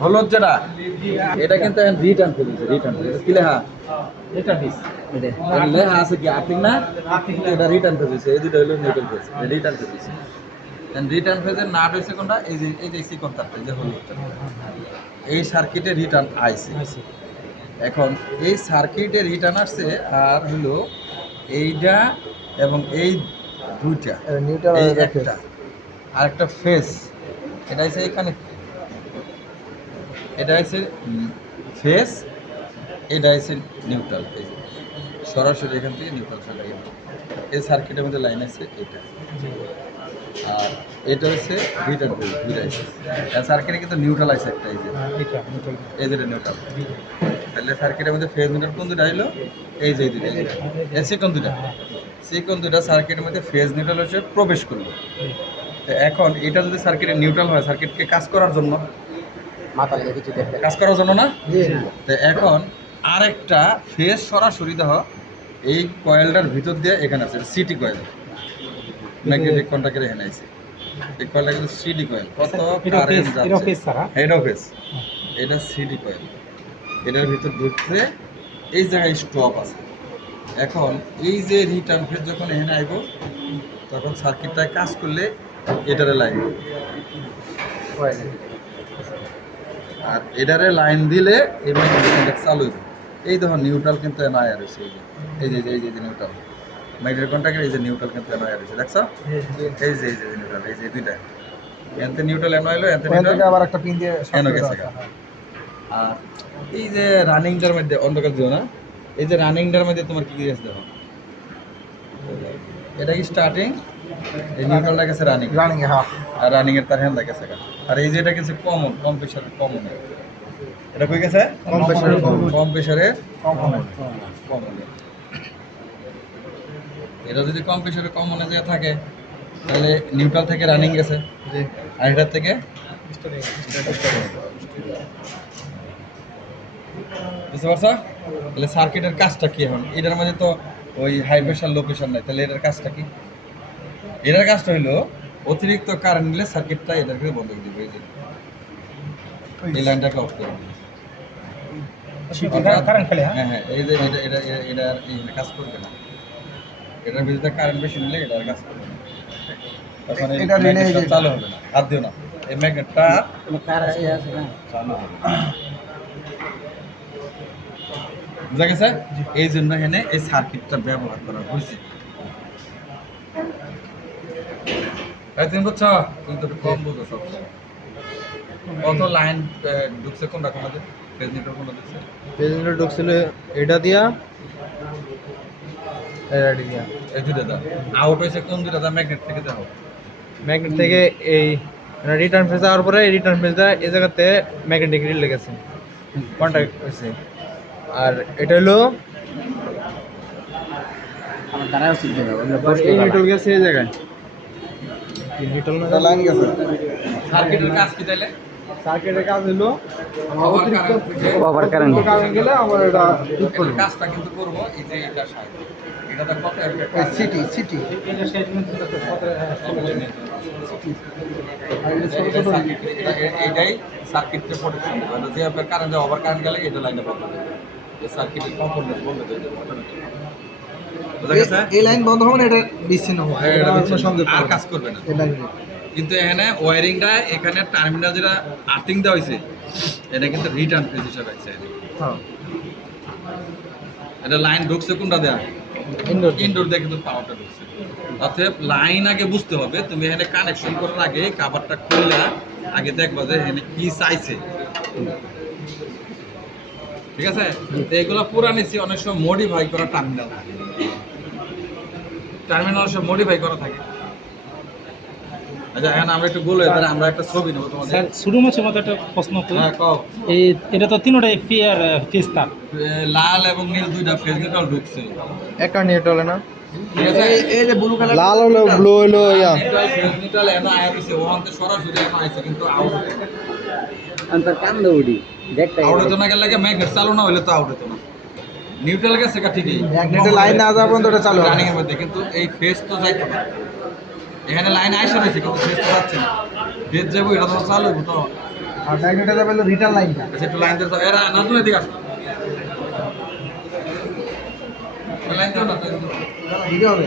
হলুদ যেটা এটা কিন্তু রিটার্ন ফেজ, রিটার্ন ফেজ কি লেখা? এটা দিস এটা লেখা আছে কি আর্থিং না? এটা রিটার্ন ফেজ, এই দুটো হলো neutral phase, return phase. Return ফেজের নাট হয়েছে কোনটা? এই যে সি কন্টাক্ট, এই যে হলুদটা, এই সার্কিটে রিটার্ন আইছে। এখন এই সার্কিটে রিটার্ন আসছে আর হলো এইটা এবং এই দুইটা, নিউট্রাল এই আর একটা আর একটা ফেজ, এটা হচ্ছে এখানে, এটা হচ্ছে ফেজ, এটা হচ্ছে নিউট্রাল। এই যে সরাসরি এখান থেকে নিউট্রাল চলে গেল। এই সার্কিটের মধ্যে লাইন আছে এটা, আর এটা হচ্ছে রিটার্ন ফেজ, দুইটা আছে। আর সার্কিটে কিন্তু নিউট্রাল আছে একটা, এই যে এটা নিউট্রাল এই যে নিউট্রাল। তাহলে সার্কিটের মধ্যে ফেজ নিউট্রাল কোন দুটো হলো? এই যে দুটো, এই সেকেন্ড দুটো, সেকেন্ড দুটো সার্কিটের মধ্যে ফেজ নিউট্রাল হচ্ছে প্রবেশ করলো। তো এখন এটা যদি সার্কিটের নিউট্রাল হয়, সার্কিটকে কাজ করার জন্য, মাথা লেগে কিছু দেখতে কাজ করার জন্য না? তো এখন আরেকটা ফেজ সরাসরি দেহ এই কয়েলটার ভিতর দিয়ে এখানে আছে, সিটি কয়েল, ম্যাগনেটিক কন্ট্যাক্টের এখানে আছে। এই কয়েলটা কিন্তু সিডি কয়েল, কত কারেন্ট যাচ্ছে, হেড অফ ফেজ, এটা সিডি কয়েল। এটার ভিতর ঢুকতে এই জায়গায় স্টপ আছে। এখন এই যে রিটার্ন ফেজ যখন এখানে আইব, তখন সার্কিটটায় কাজ করলে এটারে লাইন, আর এটারে লাইন দিলে এই ম্যাগনেটিক চালু হইব। এই দেখো নিউট্রাল কিন্তু এনআইআর হয়েছে, এই যে এই যে নিউট্রাল ম্যাগনেটিক কন্ট্যাক্টের, এই যে নিউট্রাল কিন্তু এনআইআর হয়েছে, দেখছো? এই যে নিউট্রাল, এই যে দুইটা, এনতে নিউট্রাল এন হইলো, এনতে নিউট্রাল আবার একটা পিন দিয়ে এন গেছে। আর এই যে রানিংটার মধ্যে অন্ধকার দিও না, এই যে রানিংটার মধ্যে তোমার কি গেছে দেখো, এটা কি স্টার্টিং, এই নিউট্রালটা গেছে রানিং, হ্যাঁ, আর রানিং এর তার হ্যান্ড গেছে। আর এই যে এটা গেছে কমন, কম প্রেসার কমন, এটা কই গেছে? কম প্রেসারে কমন। এটা যদি কম প্রেসারে কমনে যে থাকে, তাহলে নিউট্রাল থেকে রানিং গেছে, আর এটার থেকে বুঝতে পারছো? তাহলে সার্কিটের কাজটা কি এখন? এটার মধ্যে তো ওই হাই প্রেশার লো প্রেশার নাই, তাহলে এটার কাজটা কি? এটার কাজটা হইলো অতিরিক্ত কারেন্ট নিলে সার্কিটটা এটাকে বন্ধ করে দিবে, এই লাইনটাকে অফ করে দিবে। হ্যাঁ হ্যাঁ, এই যে এটা এটা কাজ করবে না, এটার ভিতরে কারেন্ট বেশি নিলে এটা আর কাজ করবে না, তখন এই ম্যাগনেটটা চালু হবে না। হাত দিও না, এই ম্যাগনেটটা চালু হবে না। বুঝা গেছে? এই জন্য এখানে এই সার্কিটটা ব্যবহার করা হয়েছে। তুমি বুঝছো? কিন্তু কম বুঝো সব। কত লাইন ঢুকছে কোনটা কোনটা, ফেজ নিউট্রাল কোনটা ঢুকছে? ফেজ নিউট্রাল ঢুকছিল এটা দিয়া, এটা দিয়া, এই দুটো দাও। আউট হয়েছে কোন দুটো দাও? ম্যাগনেট থেকে দাও। ম্যাগনেট থেকে এই রিটার্ন ফেজ যাওয়ার পরে রিটার্ন ফেজটা এই জায়গাতে ম্যাগনেটিক রিল লেগেছে, কন্ট্যাক্ট হয়েছে। আর এটা হলো এই নিউট্রাল গেছে এই জায়গায়, নিউট্রাল না লাইন গেছে। সার্কিটের কাজ কি তাইলে? সার্কিটের কাজ হলো ওভার কারেন্ট গেলে আমার এটা ঠিক করবে। কাজটা কিন্তু করব এই যে এটা সাইড, এটা তো কত অ্যাম্পিয়ার সিটি সিটি এটা সাইড মধ্যে তো 17 এইটাই সার্কিটকে প্রোটেকশন দেবে। যে আপনার কারেন্ট ওভার কারেন্ট গেলে এটা লাইনে বন্ধ হয়ে যাবে, এই সার্কিটের কম্পোনেন্ট বন্ধ হয়ে যাবে অটোমেটিক। বুঝা গেছে? এই লাইন বন্ধ হবে না, এটা বিচ্ছিন্ন হবে, এটা কোনো সংযোগ আর কাজ করবে না। এটা কিন্তু এখানে ওয়্যারিংটা, এখানে টার্মিনাল যেটা আর্থিং দেওয়া হয়েছে, এটা কিন্তু রিটার্ন ফেজ হিসাবে আছে। হ্যাঁ, এটা লাইন ঢুকছে কোনটা দেয়া? ইনডোর দিয়ে কিন্তু পাওয়ারটা ঢুকছে। অতএব লাইন আগে বুঝতে হবে। তুমি এখানে কানেকশন করার আগে কাভারটা খুললে আগে দেখবা যে এখানে কি চাইছে, ঠিক আছে? তো এগুলো পুরানি অনেক সময় মডিফাই করা টার্মিনাল থাকে, টার্মিনাল সব মডিফাই করা থাকে। আচ্ছা, এখন আমরা একটু বলে তাহলে আমরা একটা ছবি নেবো তোমাদের। স্যার শুরু মাসের মতো একটা প্রশ্ন করি। হ্যাঁ, কও। এই এটা তো তিনটাই ফেজ তার, লাল এবং নীল দুইটা ফেজ নিউট্রাল ঢুকছে, একটা নিউট্রাল না, ঠিক আছে? এই যে ব্লু কালার, লাল হলো ব্লু হলো ইয়া ফেজ নিউট্রাল এনো আয়া হইছে, ওখানে সরাসরি এনো আইছে, কিন্তু আউট अंतर काम दो उड़ी देखता আউট হতো না, গেলে ম্যাগনেট চালু না হইলে তো আউট হতো না। নিউট্রাল গেছে ঠিকই, ম্যাগনেটের লাইন না যাওয়া পর্যন্ত এটা চালু হবে রানিং এর মধ্যে, কিন্তু এই ফেজ তো যাইতো না। এখানে লাইন আইসা রয়েছে কিন্তু ফেজ তো যাচ্ছে না। ফেজ যাবো এটা তো চালু হইব তো আর ম্যাগনেটটা যাবে হলো রিটার্ন লাইনটা। আচ্ছা একটু লাইন দিতে এরা নাজমুল এদিকে আসো লাইন দাও না দিতে হবে।